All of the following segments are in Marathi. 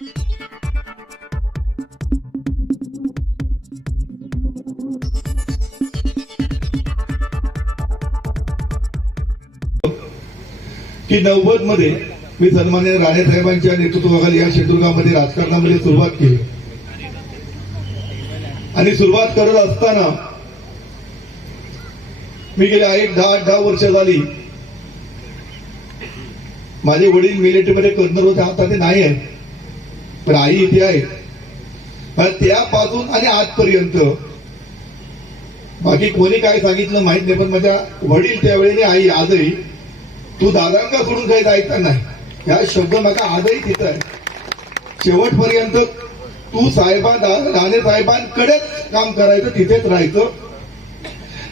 की 90 मध्ये मी सन्माननीय राणे साहेबांच्या नेतृत्वाखाली या सिंधुदुर्गामध्ये राजकारणामध्ये सुरुवात केली आणि सुरुवात करत असताना मी गेले 10 वर्ष झाली. माझे वडील मिलिटरीमध्ये कर्नल होते, आता ते नाही आहे, पण आई इथे आहे. त्यापासून आणि आजपर्यंत बाकी कोणी काय सांगितलं माहित नाही, पण माझ्या वडील त्यावेळेने आई आजही तू दादांका सोडून काही जायचं नाही, ह्या शब्द माझा आजही तिथं आहे. शेवटपर्यंत तू राणे साहेबांकडेच काम करायचं, तिथेच राहायचं.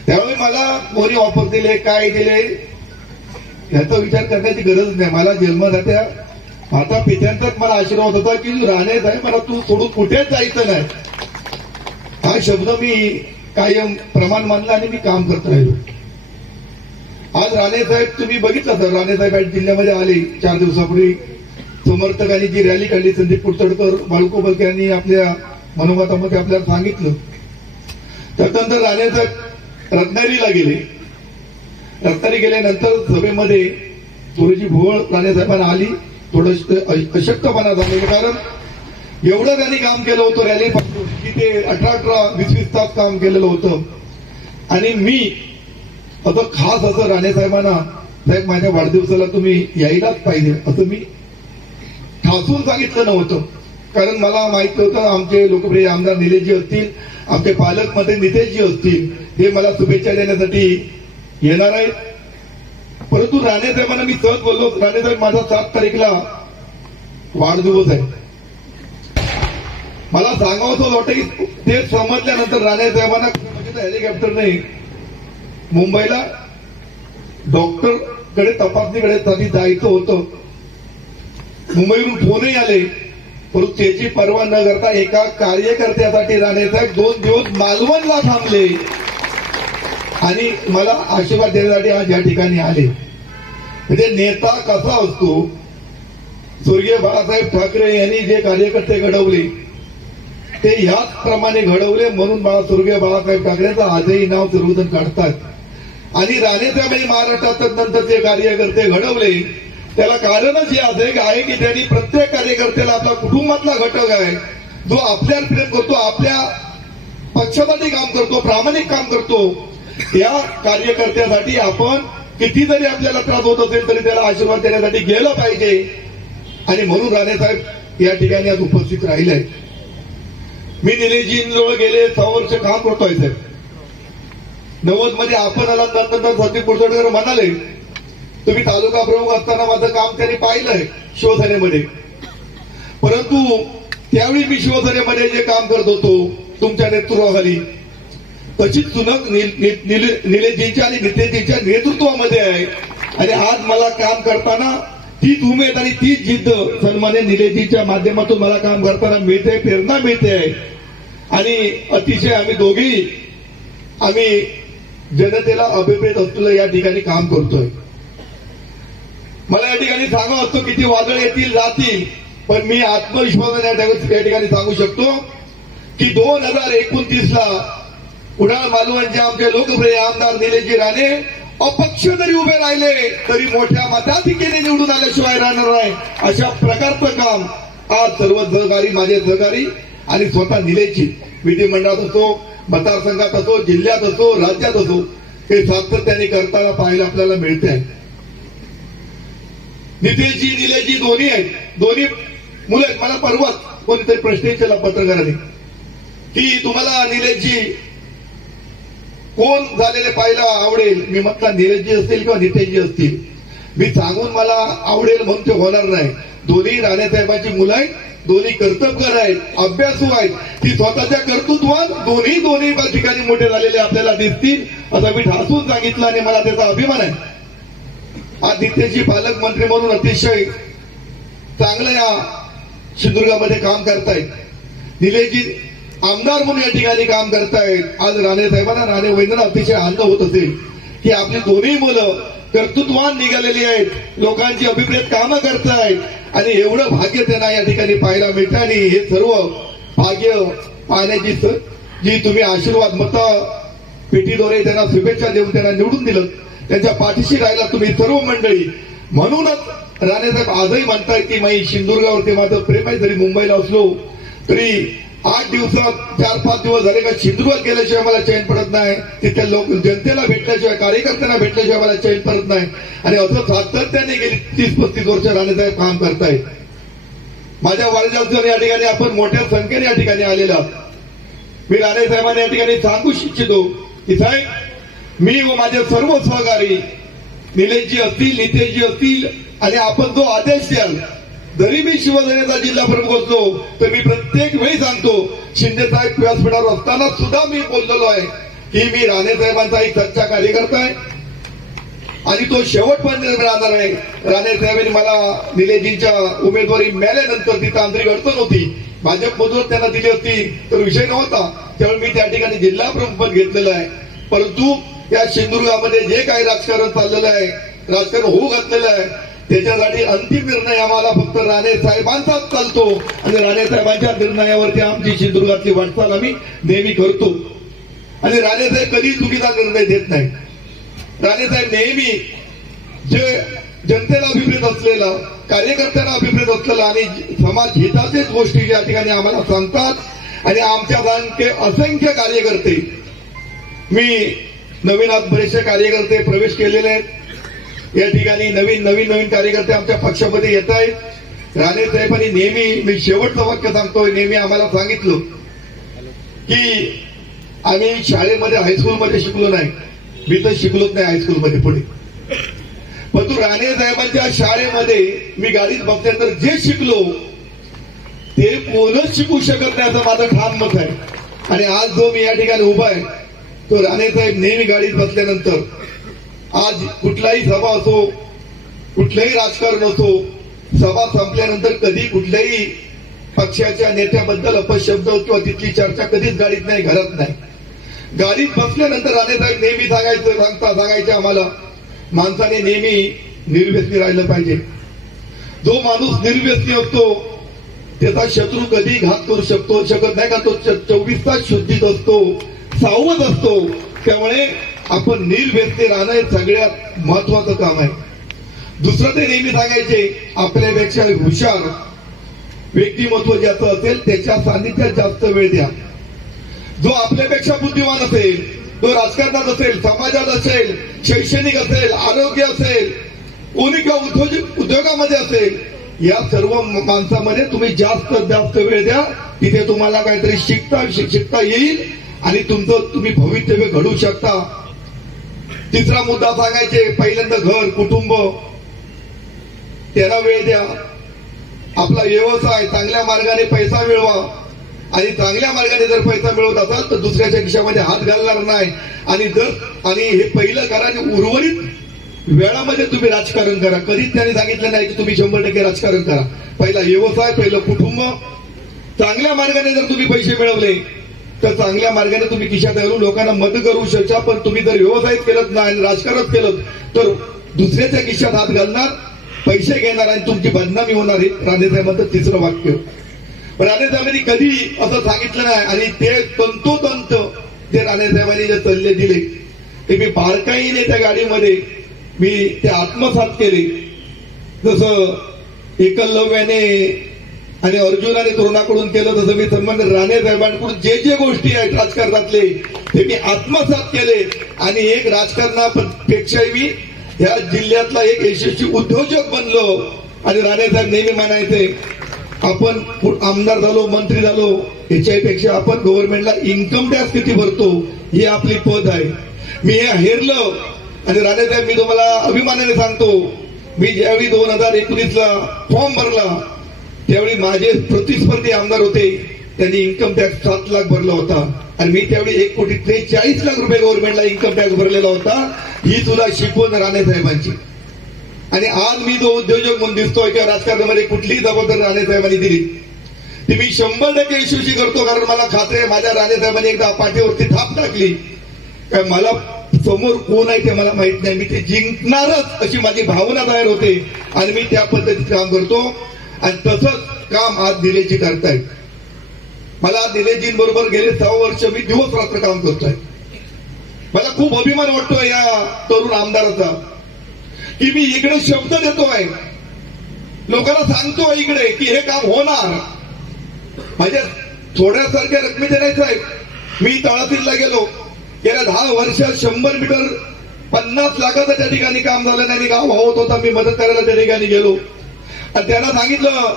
त्यावेळी मला कोणी ऑफर दिले, काय दिले याचा विचार करण्याची गरज नाही. मला जन्मदात्या माता पित्यांचाच मला आशीर्वाद होता की राणे साहेब मला तू सोडून कुठेच जायचं नाही, हा शब्द मी कायम प्रमाण मानला आणि मी काम करत राहिलो. आज राणे साहेब तुम्ही बघितलं तर राणे साहेब जिल्ह्यामध्ये आले 4 दिवसापूर्वी. समर्थकांनी जी रॅली काढली, संदीप कुडतडकर, बाळको बलके यांनी आपल्या मनोगतामध्ये आपल्याला सांगितलं. त्यानंतर राणे साहेब रत्नागिरीला गेले. रत्नागिरी गेल्यानंतर सभेमध्ये थोडीशी भोवळ राणे साहेबांना आली, थोडं अशक्तपणा झालेलं, कारण एवढं त्यांनी काम केलं होतं रॅली पासून की ते 18-20 तास काम केलेलं होतं. आणि मी असं खास असं राणे साहेबांना, साहेब माझ्या वाढदिवसाला तुम्ही यायलाच पाहिजे असं मी ठासून सांगितलं नव्हतं, कारण मला माहिती होतं आमचे लोकप्रिय आमदार निलेशजी असतील, आमचे पालकमंत्री नितेशजी असतील, हे मला शुभेच्छा देण्यासाठी येणार आहेत. परंतु राणे साहेबांना मी सहज बोललो, राणे साहेब माझा 7 तारीखला वाढदिवस आहे. मला सांगावं वाटतं की ते समजल्यानंतर राणे साहेबांना हेलिकॉप्टरने मुंबईला डॉक्टर कडे तपासणीकडे जायचं होतं. मुंबईवरून फोनही आले, परंतु त्याची पर्वा न करता एका कार्यकर्त्यासाठी राणे साहेब 2 दिवस मालवणला थांबले आणि मला आशीर्वाद देण्यासाठी आज या ठिकाणी आले. म्हणजे नेता कसा असतो, स्वर्गीय बाळासाहेब ठाकरे यांनी जे कार्यकर्ते घडवले ते याच प्रमाणे घडवले, म्हणून स्वर्गीय बाळासाहेब ठाकरेंचं आजही नाव सर्वजण काढतात. आणि राणे साहेबांनी महाराष्ट्रात नंतर जे कार्यकर्ते घडवले त्याला कारणच हे आहे की त्यांनी प्रत्येक कार्यकर्त्याला आपला कुटुंबातला घटक आहे, जो आपल्याला प्रेम करतो, आपल्या पक्षासाठी काम करतो, प्रामाणिक काम करतो. या कार्यकर्त्यासाठी आपण किती जरी आपल्याला त्रास होत असेल तरी त्याला आशीर्वाद देण्यासाठी गेलं पाहिजे. आणि म्हणून राणे साहेब या ठिकाणी आज उपस्थित राहिले आहेत. मी निलेशजींजवळ गेले 6 वर्ष काम करतोय साहेब. 90 मध्ये आपण आला, नंतर संदीप कुडतडकर म्हणाले तुम्ही तालुका प्रमुख असताना माझं काम त्यांनी पाहिलंय शिवसेनेमध्ये, परंतु त्यावेळी मी शिवसेनेमध्ये जे काम करत होतो तुमच्या नेतृत्वाखाली, तशीच सुनक निलेशजींच्या आणि नितेशजींच्या नेतृत्वामध्ये आहे. आणि आज मला काम करताना तीच उमेद आणि तीच जिद्द सन्मान्य निलेशजींच्या माध्यमातून मला काम करताना मिळते, प्रेरणा मिळते. आणि अतिशय आम्ही दोघी जनतेला अभिप्रेत असलेलं या ठिकाणी काम करतोय. मला या ठिकाणी सांगावं असतो किती वादळ येतील जातील, पण मी आत्मविश्वासाने या ठिकाणी सांगू शकतो की 2029 ला उडाळ मालवणचे आमचे लोकप्रिय आमदार निलेशजी राणे अपक्ष जरी उभे राहिले तरी मोठ्या मताधिक्याने निवडून आल्याशिवाय राहणार नाही. अशा प्रकारचं काम आज सर्व सहकारी, माझे सहकारी आणि स्वतः निलेशजी विधिमंडळात असो, मतदारसंघात असो, जिल्ह्यात असो, राज्यात असो, हे सातत्याने करताना पाहायला आपल्याला मिळते आहे. नितेशजी निलेशजी दोन्ही आहेत, दोन्ही मुलं आहेत. मला परवाच कोणीतरी प्रश्न विचारला पत्रकारांनी की तुम्हाला निलेशजी कोण झालेले पाहायला आवडेल. मी म्हटलं निलेशजी असतील किंवा नितेशजी असतील. मी सांगून मला आवडेल म्हणून ते होणार नाही. दोन्ही राणे साहेबांची मुलं आहेत, दोन्ही कर्तबगार आहेत, अभ्यासू आहेत. ती स्वतःच्या कर्तृत्वात दोन्ही ठिकाणी मोठे झालेले आपल्याला दिसतील असं मी ठासून सांगितलं आणि मला त्याचा अभिमान आहे. आज नितेशजी पालकमंत्री म्हणून अतिशय चांगलं या सिंधुदुर्गामध्ये काम करतायत. निलेशजी आमदार म्हणून या ठिकाणी काम करतायत. आज राणे साहेबांना, राणे वैद्यांना अतिशय आनंद होत असेल की आपली दोन्ही मुलं कर्तृत्वान निघालेली आहेत, लोकांची अभिप्रेत कामं करतायत आणि एवढं भाग्य त्यांना या ठिकाणी पाहायला मिळतं. आणि हे सर्व भाग्य पाहण्याची जी तुम्ही आशीर्वाद मत पेटीद्वारे त्यांना शुभेच्छा देऊन त्यांना निवडून दिलं, त्यांच्या पाठीशी राहिला तुम्ही सर्व मंडळी. म्हणूनच राणेसाहेब आजही म्हणतायत की मी सिंधुदुर्गावरती माझं प्रेम आहे. जरी मुंबईला असलो तरी 8 दिवसात 4-5 दिवस झाले का सिंधुदुर्गात गेल्याशिवाय मला चैन पडत नाही. तिथल्या लोक जनतेला भेटल्याशिवाय, कार्यकर्त्यांना भेटल्याशिवाय मला चैन पडत नाही. आणि असं सातत्याने गेली 30-35 वर्ष राणेसाहेब काम करतायत. माझ्या वारजाला या ठिकाणी आपण मोठ्या संख्येने या ठिकाणी आलेला. मी राणेसाहेबांना या ठिकाणी सांगू इच्छितो की साहेब, मी व माझे सर्व सहकारी निलेशजी असतील, नितेशजी असतील, आणि आपण जो आदेश द्याल, जरी मी शिवसेनेचा जिल्हा प्रमुख असलो तर मी प्रत्येक वेळी सांगतो, शिंदे साहेब व्यासपीठावर असताना सुद्धा मी बोललेलो आहे की मी राणेसाहेबांचा एक सच्चा कार्यकर्ता आहे आणि तो शेवटपर्यंत राहणार आहे. राणेसाहेबांनी मला निलेशजींच्या उमेदवारी मिळाल्यानंतर ती तांत्रिक अडचण होती, भाजपमधून त्यांना दिली असती तर विषय नव्हता. त्यामुळे मी त्या ठिकाणी जिल्हा प्रमुख पद घेतलेलं आहे. परंतु या सिंधुदुर्गामध्ये जे काही राजकारण चाललेलं आहे, राजकारण होऊ घातलेलं आहे, त्याच्यासाठी अंतिम निर्णय आम्हाला फक्त राणे साहेबांचाच चालतो. आणि राणे साहेबांच्या निर्णयावरती आमची सिंधुदुर्गातली वाटचाल आम्ही नेहमी करतो. आणि राणे साहेब कधी चुकीचा निर्णय देत नाही. राणे साहेब नेहमी जे जनतेला अभिप्रेत असलेला, कार्यकर्त्यांना अभिप्रेत असलेला आणि समाज हिताचेच गोष्टी या ठिकाणी आम्हाला सांगतात. आणि आमच्या असंख्य कार्यकर्ते, मी नवीन बरेचसे कार्यकर्ते प्रवेश केलेले आहेत या ठिकाणी. नवीन कार्यकर्ते आमच्या पक्षामध्ये येत आहेत. राणे साहेबांनी नेहमी, मी शेवटचं वाक्य सांगतोय, नेहमी आम्हाला सांगितलं की आम्ही शाळेमध्ये हायस्कूलमध्ये शिकलो नाही. मी तर शिकलोच नाही हायस्कूलमध्ये पुढे, परंतु राणे साहेबांच्या शाळेमध्ये मी गाडीत बसल्यानंतर जे शिकलो ते कोणच शिकू शकत नाही असं माझं ठाम मत आहे. आणि आज जो मी या ठिकाणी उभा आहे तो राणे साहेब नेहमी गाडीत बसल्यानंतर, आज कुठलाही सभा असो, कुठलंही राजकारण असो, सभा संपल्यानंतर कधी कुठल्याही पक्षाच्या नेत्याबद्दल अपशब्द किंवा तिथली चर्चा कधीच गाडीत नाही, घरात नाही. गाडीत बसल्यानंतर राणेसाहेब नेहमी सांगायचे आम्हाला, माणसाने नेहमी निर्व्यसनी राहिलं पाहिजे. जो माणूस निर्व्यसनी असतो त्याचा शत्रू कधी घात करू शकत नाही, का तो 24 तास शुद्धीत असतो, सावध असतो. त्यामुळे आपण निर्व्यसनी राहणं हे सगळ्यात महत्वाचं काम आहे. दुसरं ते नेहमी सांगायचे, आपल्यापेक्षा हुशार व्यक्तिमत्व ज्याचं असेल त्याच्या सानिध्यात जास्त वेळ द्या. जो आपल्यापेक्षा बुद्धिमान असेल, तो राजकारणात असेल, समाजात असेल, शैक्षणिक असेल, आरोग्य असेल, कोणी किंवा उद्योगामध्ये असेल, या सर्व माणसामध्ये तुम्ही जास्त वेळ द्या. तिथे तुम्हाला काहीतरी शिकता येईल आणि तुमचं तुम्ही भवितव्य घडवू शकता. तिसरा मुद्दा सांगायचे, पहिल्यांदा घर, कुटुंब, त्याला वेळ द्या. आपला व्यवसाय, चांगल्या मार्गाने पैसा मिळवा. आणि चांगल्या मार्गाने जर पैसा मिळवत असाल तर दुसऱ्याच्या खिशामध्ये हात घालणार नाही. आणि हे पहिलं करा आणि उर्वरित वेळामध्ये तुम्ही राजकारण करा. कधीच त्यांनी सांगितलं नाही की तुम्ही 100% राजकारण करा. पहिला व्यवसाय, पहिलं कुटुंब. चांगल्या मार्गाने जर तुम्ही पैसे मिळवले तर चांगल्या मार्गाने तुम्ही खिशात घालून लोकांना मदत करू शकता. पण तुम्ही जर व्यवसायच केलं नाही आणि राजकारण केलं तर दुसऱ्याच्या खिशात हात घालणार, पैसे घेणार आणि तुमची बदनामी होणार. आहे राणेसाहेबांचं तिसरं वाक्य. पण राणेसाहेबांनी कधी असं सांगितलं नाही. आणि ते तंतोतंत जे राणेसाहेबांनी जे सल्ले दिले ते मी बारकाईने त्या गाडीमध्ये मी ते आत्मसात केले. जसं एकलव्याने आणि अर्जुनाने द्रोणाकडून केलं, तसं मी सन्मान राणे साहेबांकडून जे गोष्टी आहेत राजकारणातले ते मी आत्मसात केले. आणि एक राजकारणापेक्षाही मी या जिल्ह्यातला एक यशस्वी उद्योजक बनलो. आणि राणे साहेब नेहमी म्हणायचे, आपण आमदार झालो, मंत्री झालो, याच्यापेक्षा आपण गव्हर्नमेंटला इन्कम टॅक्स किती भरतो ही आपली पद आहे. मी हे हेरलं. आणि राणे साहेब, मी तुम्हाला अभिमानाने सांगतो, मी ज्यावेळी 2019ला फॉर्म भरला त्यावेळी माझे प्रतिस्पर्धी आमदार होते, त्यांनी इन्कम टॅक्स 7 लाख भरला होता. आणि मी त्यावेळी 1,43,40,00,000 रुपये गव्हर्नमेंटला इन्कम टॅक्स भरलेला होता. ही सुद्धा शिकवण राणे साहेबांची. आणि आज मी जो उद्योजक म्हणून दिसतोय किंवा राजकारणामध्ये कुठलीही जबाबदारी राणे साहेबांनी दिली ती मी 100% यशस्वी करतो. कारण मला खात्री आहे, माझ्या राणे साहेबांनी एकदा पाठीवरती थाप टाकली काय मला समोर कोण आहे ते मला माहित नाही, मी ते जिंकणारच अशी माझी भावना तयार होते. आणि मी त्या पद्धतीत काम करतो. आणि तसंच काम आज निलेशजी करतायत. मला निलेशजींबरोबर गेले 6 वर्ष मी दिवस रात्र काम करतोय. मला खूप अभिमान वाटतोय या तरुण आमदाराचा की मी इकडे शब्द देतोय, लोकांना सांगतोय इकडे की हे काम होणार. म्हणजे थोड्यासारख्या रकमेचे नाही साहेब. मी तळातीला गेलो, गेल्या 10 वर्षात 100 मीटर 50 लाखाचं त्या ठिकाणी काम झालं नाही. गाव होत होता, मी मदत करायला त्या ठिकाणी गेलो आणि त्यांना सांगितलं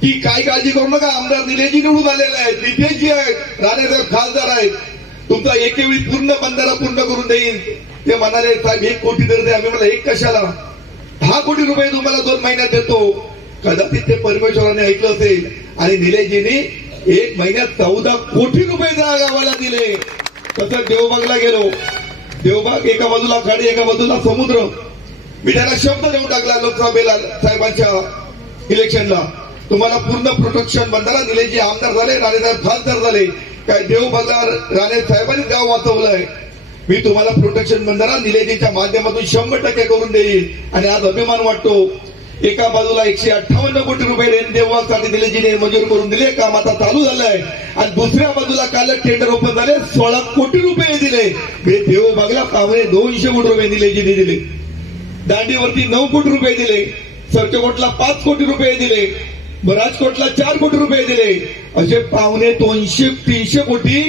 की काय काळजी करू नका, आमदार निलेशजी निवडून आलेले आहेत, नितेशजी आहेत, राणेसाहेब खासदार आहेत, तुमचा एकेवेळी पूर्ण बंधारा पूर्ण करून देईन. ते म्हणाले साहेब 1 कोटी तर दे. आम्ही म्हटलं 1 कशाला, 10 कोटी रुपये तुम्हाला 2 महिन्यात देतो. कदाचित ते परमेश्वराने ऐकलं असेल आणि निलेशजींनी 1 महिन्यात 14 कोटी रुपये त्या गावाला दिले. तसं देवबागला गेलो, देवबाग एका बाजूला खाडी एका बाजूला समुद्र. मी त्याला शब्द देऊन टाकला लोकसभेला साहेबांच्या इलेक्शनला, तुम्हाला पूर्ण प्रोटेक्शन बंधारा. निलेशजी आमदार झाले, राणेसाहेब खासदार झाले, काय देवबागला राणे साहेबांनी गाव वाचवलंय. मी तुम्हाला प्रोटेक्शन बंधारा निलेशजीच्या माध्यमातून 100% करून देईल. आणि आज अभिमान वाटतो, एका बाजूला 158 कोटी रुपये देवबागसाठी निलेशजीने मंजूर करून दिले, काम आता चालू झालंय. आणि दुसऱ्या बाजूला काल टेंडर ओपन झाले, 16 कोटी रुपये दिले. देवबागला 200 कोटी रुपये निलेशजीने दिले, दांडीवरती 9 कोटी रुपये दिले, सरचकोटला 5 कोटी रुपये दिले, राजकोटला 4 कोटी रुपये दिले. असे 250-300 कोटी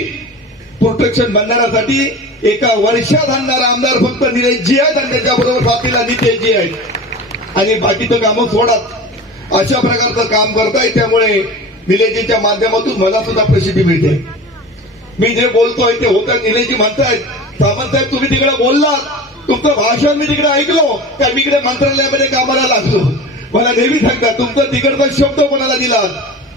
प्रोटेक्शन बंधारासाठी एका वर्षात आणणारा आमदार फक्त निलेशजी आहेत आणि त्याच्याबरोबर साथीला नितेशजी आहेत. आणि बाकीचं कामं सोडात. अशा प्रकारचं काम करताय, त्यामुळे निलेशजीच्या माध्यमातून मला सुद्धा प्रसिद्धी मिळते. मी जे बोलतोय ते होतं. निलेशजी म्हणतायत सामंत साहेब तुम्ही तिकडे बोललात, तुमचं भाषण मी तिकडे ऐकलो, का मी इकडे मंत्रालयामध्ये कामाला लागलो. मला नेहमी सांगतात तुमचा तिकडचा शब्द कोणाला दिला,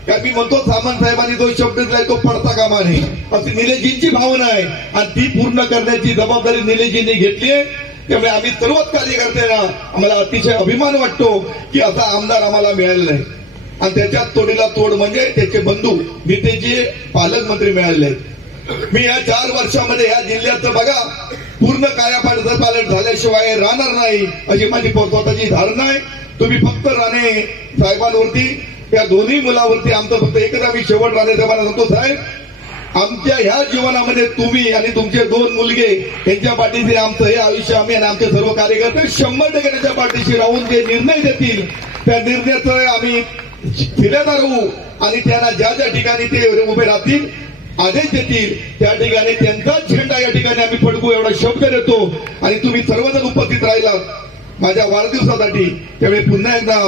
का मी म्हणतो सामंत साहेबांनी जो शब्द दिलाय तो पडता कामा नये, अशी निलेशजींची भावना आहे. आणि ती पूर्ण करण्याची जबाबदारी निलेशजींनी घेतली आहे. त्यामुळे आम्ही सर्वच कार्यकर्त्यांना आम्हाला अतिशय अभिमान वाटतो की असा आमदार आम्हाला मिळालेला आहे. आणि त्याच्यात तोडीला तोड म्हणजे त्याचे बंधू नितेशजी पालकमंत्री मिळाले. मी या 4 वर्षामध्ये या जिल्ह्याचं बघा पूर्ण कायापालट झाल्याशिवाय राहणार नाही अशी माझी स्वतःची धारणा आहे. तुम्ही फक्त राणे साहेबांवरती, या दोन्ही मुलावरती आमचं फक्त एकच आम्ही शेवट राणे साहेबांना सांगतो, साहेब आमच्या ह्या जीवनामध्ये तुम्ही आणि तुमचे 2 मुलगे यांच्या पाठीशी आमचं हे आयुष्य आम्ही आणि आमचे सर्व कार्यकर्ते 100% त्यांच्या पाठीशी राहून जे निर्णय देतील त्या निर्णयाचं आम्ही फिरणार राहू. आणि त्यांना ज्या ज्या ठिकाणी ते उभे राहतील, आदेश देतील, त्या ठिकाणी त्यांचाच झेंडा या ठिकाणी आम्ही फडकू एवढा शब्द देतो. आणि तुम्ही सर्वजण उपस्थित राहिलात माझ्या वाढदिवसासाठी, त्यामुळे पुन्हा एकदा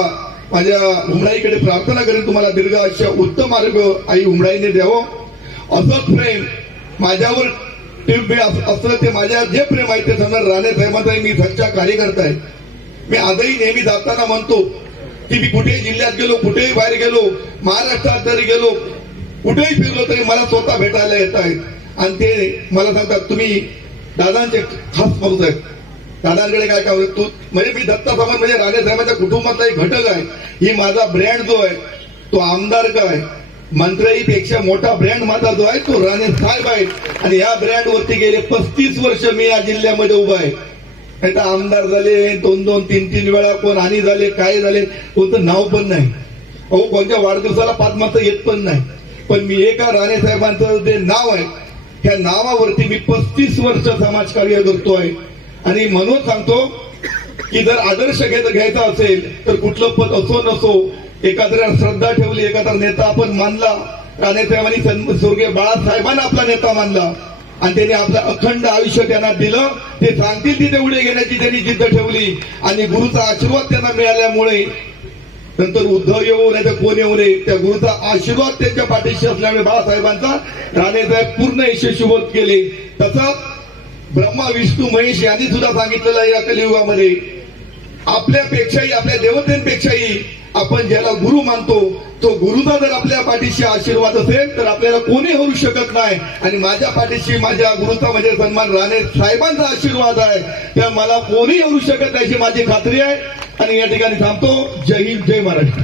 माझ्या उमराईकडे प्रार्थना करेन, तुम्हाला दीर्घ आयुष्य उत्तम आरोग्य आई उमराईने द्यावं. असंच प्रेम माझ्यावर असलं ते माझ्या जे प्रेम आहे ते समजा राणे साहेबांचा मी सच्चा कार्यकर्ता आहे. मी आजही नेहमी जाताना म्हणतो की मी कुठेही जिल्ह्यात गेलो, कुठेही बाहेर गेलो, महाराष्ट्रात जरी गेलो, कुठेही फिरलो तरी मला स्वतः भेटायला येत आहेत. आणि ते मला सांगतात तुम्ही दादांचे खास माणूस आहेत, दादांकडे काय काय तू म्हणजे मी दत्ता सामंत म्हणजे राणे साहेबांच्या कुटुंबातला एक घटक आहे. ही माझा ब्रँड जो आहे तो आमदार काय मंत्र्यापेक्षा मोठा ब्रँड माझा जो आहे तो राणे साहेब आहे. आणि या ब्रँड वरती गेले 35 वर्ष मी या जिल्ह्यामध्ये उभा आहे. नाही तर आमदार झाले 2-2, 3-3 वेळा, कोण हानी झाले, काय झाले, कोणतं नाव पण नाही. अहो कोणत्या वाढदिवसाला 5 माणसं येत पण नाही. पण मी एका राणे साहेबांचं जे नाव आहे त्या नावावरती मी 35 वर्ष समाजकार्य करतोय. आणि म्हणून सांगतो की जर आदर्श घ्यायचा असेल तर कुठलं पद असो नसो, एखाद्या श्रद्धा ठेवली, एखादा नेता आपण मानला, राणेसाहेबांनी स्वर्गीय बाळासाहेबांना आपला नेता मानला आणि त्यांनी आपलं अखंड आयुष्य त्यांना दिलं. ते सांगतील तिथे उडे घेण्याची त्यांनी जिद्द ठेवली आणि गुरुचा आशीर्वाद त्यांना मिळाल्यामुळे नंतर उद्धव येऊ नाही तर कोण येऊ नये, त्या गुरुचा आशीर्वाद त्यांच्या पाठीशी असल्यामुळे बाळासाहेबांचा राणेसाहेब पूर्ण यशस्वीवत केले. तसंच ब्रह्मा विष्णू महेश यांनी सुद्धा सांगितलेलं आहे या कलियुगामध्ये आपल्यापेक्षाही, आपल्या देवतेंपेक्षाही आपण ज्याला गुरु मानतो तो गुरुचा जर आपल्या पाठीशी आशीर्वाद असेल तर आपल्याला कोणी हरू शकत नाही. आणि माझ्या पाठीशी माझ्या गुरुचा म्हणजे सन्मान राणे साहेबांचा आशीर्वाद आहे, त्या मला कोणी हरू शकत नाही अशी माझी खात्री आहे. आणि या ठिकाणी थांबतो. जय हिंद, जय महाराष्ट्र.